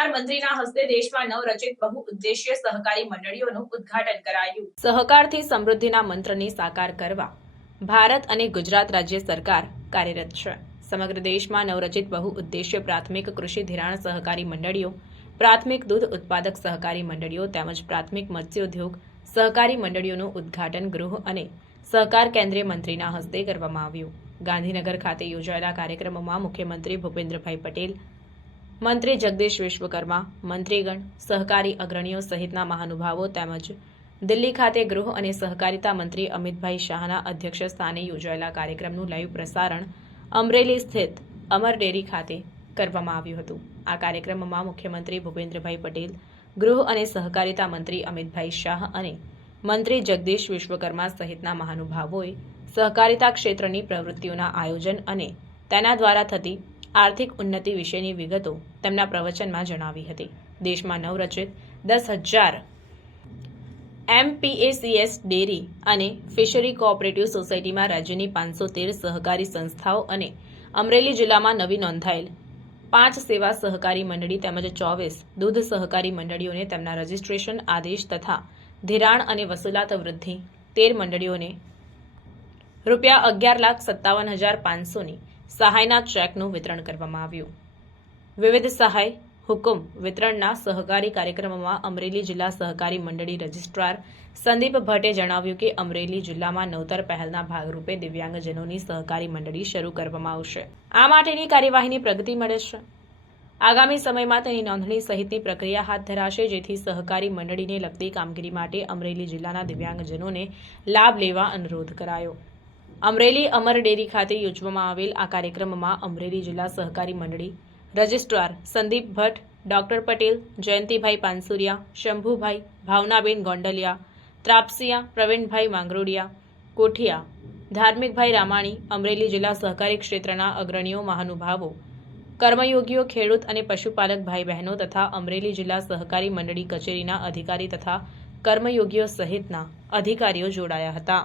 સહકાર મંત્રીના હસ્તે દેશમાં નવરચિત બહુ ઉદ્દેશ્ય સહકારી મંડળીઓનું ઉદ્ઘાટન કરાયું. સહકારથી સમૃદ્ધિના મંત્રને સાકાર કરવા ભારત અને ગુજરાત રાજ્ય સરકાર કાર્યરત છે. સમગ્ર દેશમાં નવરચિત બહુ ઉદ્દેશ્ય પ્રાથમિક કૃષિ ધિરાણ સહકારી મંડળીઓ, પ્રાથમિક દૂધ ઉત્પાદક સહકારી મંડળીઓ તેમજ પ્રાથમિક મત્સ્યોદ્યોગ સહકારી મંડળીઓનું ઉદ્ઘાટન ગૃહ અને સહકાર કેન્દ્રીય મંત્રીના હસ્તે કરવામાં આવ્યું. ગાંધીનગર ખાતે યોજાયેલા કાર્યક્રમમાં મુખ્યમંત્રી ભૂપેન્દ્રભાઈ પટેલ મંત્રી જગદીશ વિશ્વકર્મા, મંત્રીગણ, સહકારી અગ્રણીઓ સહિતના મહાનુભાવો તેમજ દિલ્હી ખાતે ગૃહ અને સહકારિતા મંત્રી અમિતભાઈ શાહના અધ્યક્ષ સ્થાને યોજાયેલા કાર્યક્રમનું લાઈવ પ્રસારણ અમરેલી સ્થિત અમર ડેરી ખાતે કરવામાં આવ્યું હતું. આ કાર્યક્રમમાં મુખ્યમંત્રી ભૂપેન્દ્રભાઈ પટેલ, ગૃહ અને સહકારિતા મંત્રી અમિતભાઈ શાહ અને મંત્રી જગદીશ વિશ્વકર્મા સહિતના મહાનુભાવોએ સહકારિતા ક્ષેત્રની પ્રવૃત્તિઓના આયોજન અને તેના દ્વારા થતી આર્થિક ઉન્નતિ વિશેની વિગતો તેમના પ્રવચનમાં જણાવી હતી. દેશમાં નવરચિત દસ હજાર એમપીએસીએસ ડેરી અને ફિશરી કોઓપરેટિવ સોસાયટીમાં રાજ્યની પાંચસો તેર સહકારી સંસ્થાઓ અને અમરેલી જિલ્લામાં નવી નોંધાયેલ પાંચ સેવા સહકારી મંડળી તેમજ ચોવીસ દૂધ સહકારી મંડળીઓને તેમના રજીસ્ટ્રેશન આદેશ તથા ધિરાણ અને વસૂલાત વૃદ્ધિ તેર મંડળીઓને રૂપિયા અગિયાર લાખ સત્તાવન હજાર પાંચસોની સહાયના ચેકનું વિતરણ કરવામાં આવ્યું. વિવિધ સહાય, હુકુમ, વિતરણના સહકારી કાર્યક્રમમાં અમરેલી જિલ્લા સહકારી મંડળી રજિસ્ટ્રાર સંદીપ ભટ્ટે જણાવ્યું કે અમરેલી જિલ્લામાં નવતર પહેલના ભાગરૂપે દિવ્યાંગજનોની સહકારી મંડળી શરૂ કરવામાં આવશે. આ માટેની કાર્યવાહીની પ્રગતિ મળે છે. આગામી સમયમાં તેની નોંધણી સહિતની પ્રક્રિયા હાથ ધરાશે, જેથી સહકારી મંડળીને લગતી કામગીરી માટે અમરેલી જિલ્લાના દિવ્યાંગજનોને લાભ લેવા અનુરોધ કરાયો. અમરેલી અમર ડેરી ખાતે યોજવામાં આવેલ આ કાર્યક્રમમાં અમરેલી જિલ્લા સહકારી મંડળી, રજિસ્ટ્રાર સંદીપ ભટ્ટ, ડોક્ટર પટેલ, જયંતિભાઈ પાનસુરિયા, શંભુભાઈ, ભાવનાબેન ગોંડલિયા, ત્રાપસિયા, પ્રવીણભાઈ માંગરોડિયા, કોઠિયા, ધાર્મિકભાઈ રામાણી, અમરેલી જિલ્લા સહકારી ક્ષેત્રના અગ્રણીઓ, મહાનુભાવો, કર્મયોગીઓ, ખેડૂત અને પશુપાલક ભાઈ બહેનો તથા અમરેલી જિલ્લા સહકારી મંડળી કચેરીના અધિકારી તથા કર્મયોગીઓ સહિતના અધિકારીઓ જોડાયા હતા.